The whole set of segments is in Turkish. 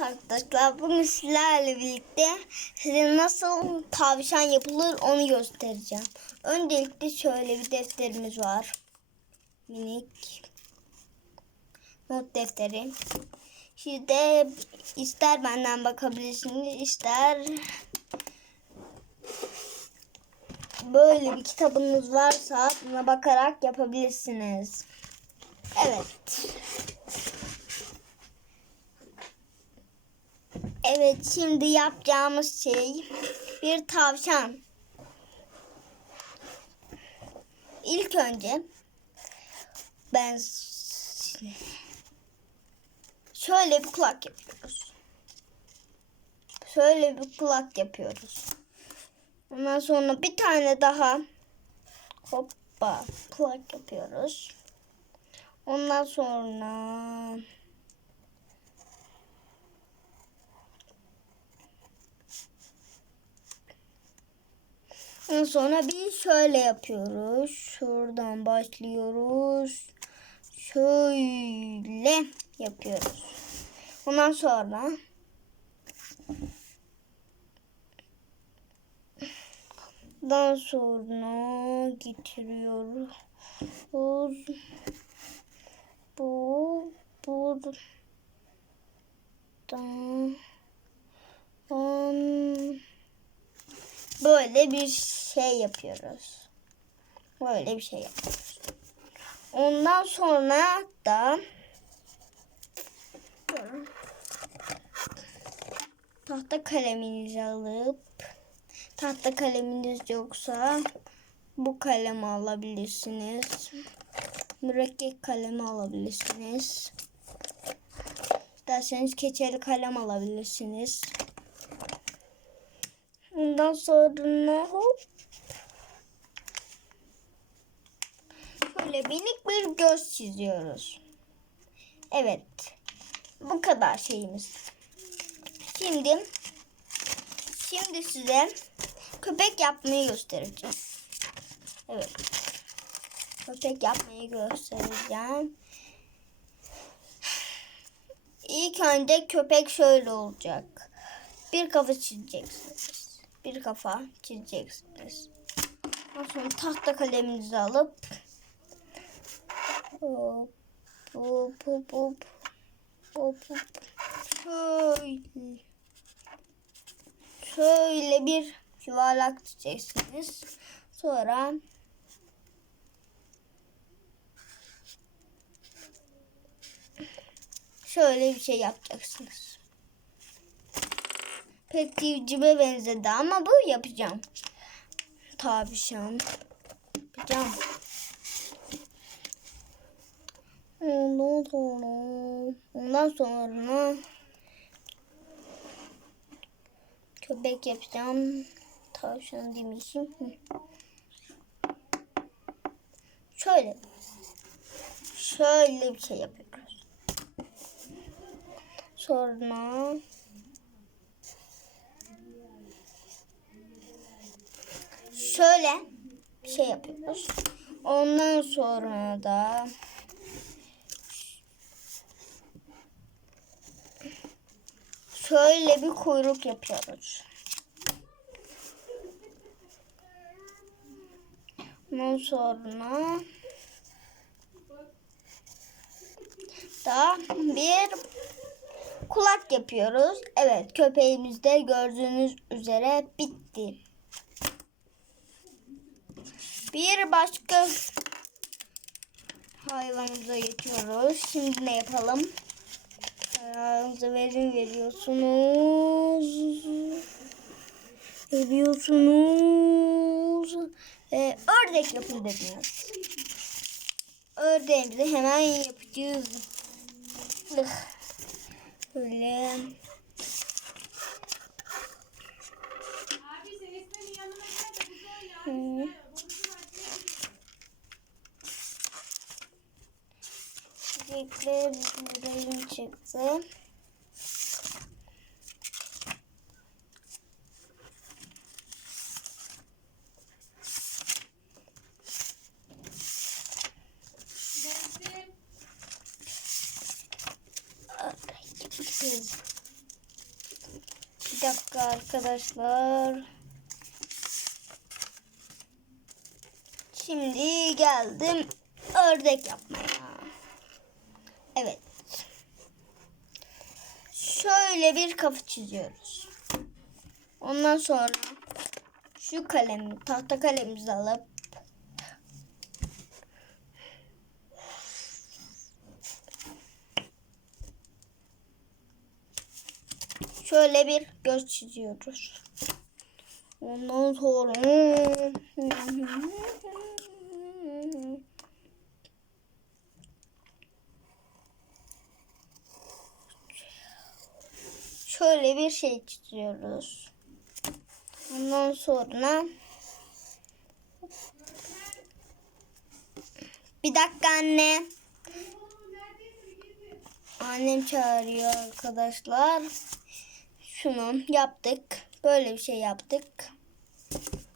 Evet arkadaşlar bugün sizlerle birlikte size nasıl tavşan yapılır onu göstereceğim. Öncelikle şöyle bir defterimiz var. Minik not defteri. Siz de ister benden bakabilirsiniz ister böyle bir kitabınız varsa buna bakarak yapabilirsiniz. Evet. Evet şimdi yapacağımız şey bir tavşan. İlk önce ben şöyle bir kulak yapıyoruz. Şöyle bir kulak yapıyoruz. Ondan sonra bir tane daha hoppa kulak yapıyoruz. Ondan sonra sonra bir şöyle yapıyoruz. Şuradan başlıyoruz. Şöyle yapıyoruz. Ondan sonra Ondan sonra getiriyoruz. Bu bu buradan on böyle bir şey yapıyoruz. Böyle bir şey yapıyoruz. Ondan sonra da tahta kaleminizi alıp tahta kaleminiz yoksa bu kalemi alabilirsiniz. Mürekkep kalemi alabilirsiniz. İsterseniz keçeli kalem alabilirsiniz. Ondan sonra hop. Şöyle minik bir göz çiziyoruz. Evet. Bu kadar şeyimiz. Şimdi şimdi size köpek yapmayı göstereceğim. Evet. Köpek yapmayı göstereceğim. İlk önce köpek şöyle olacak. Bir kafa çizeceksiniz bir kafa çizeceksiniz. Sonra tahta kaleminizi alıp hop hop hop hop hop şöyle şöyle bir yuvarlak çizeceksiniz. Sonra şöyle bir şey yapacaksınız pek civcive benzedi ama bu yapacağım. Tavşan. Yapacağım. Ondan sonra ondan sonra köpek yapacağım. Tavşan demişim. Şöyle. Şöyle bir şey yapıyoruz. Sonra şöyle bir şey yapıyoruz. Ondan sonra da şöyle bir kuyruk yapıyoruz. Ondan sonra da bir kulak yapıyoruz. Evet köpeğimiz de gördüğünüz üzere bitti. Bir başka hayvanımıza geçiyoruz. Şimdi ne yapalım? Hayvanımıza verim veriyorsunuz. Veriyorsunuz. Ee, ördek yapın dediniz. Ördeğimizi hemen yapacağız. Böyle. Çiçekler yüreğim çıktı. Bir dakika arkadaşlar. Şimdi geldim ördek yapmaya. Evet. Şöyle bir kafa çiziyoruz. Ondan sonra şu kalemi, tahta kalemimizi alıp şöyle bir göz çiziyoruz. Ondan sonra şöyle bir şey çiziyoruz. Ondan sonra bir dakika anne. Annem çağırıyor arkadaşlar. Şunu yaptık. Böyle bir şey yaptık.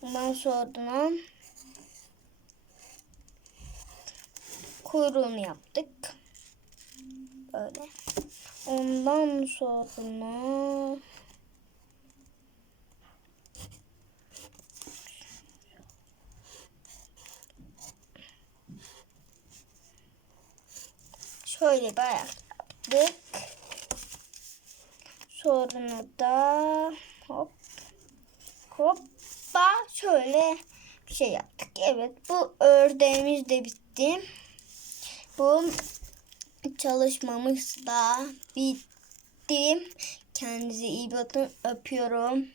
Ondan sonra kuyruğunu yaptık. Böyle. Ondan sonra şöyle bir yaptık. Sonra da hop hoppa şöyle bir şey yaptık. Evet bu ördeğimiz de bitti. Bu çalışmamız da bitti. Kendinize iyi bakın. Öpüyorum.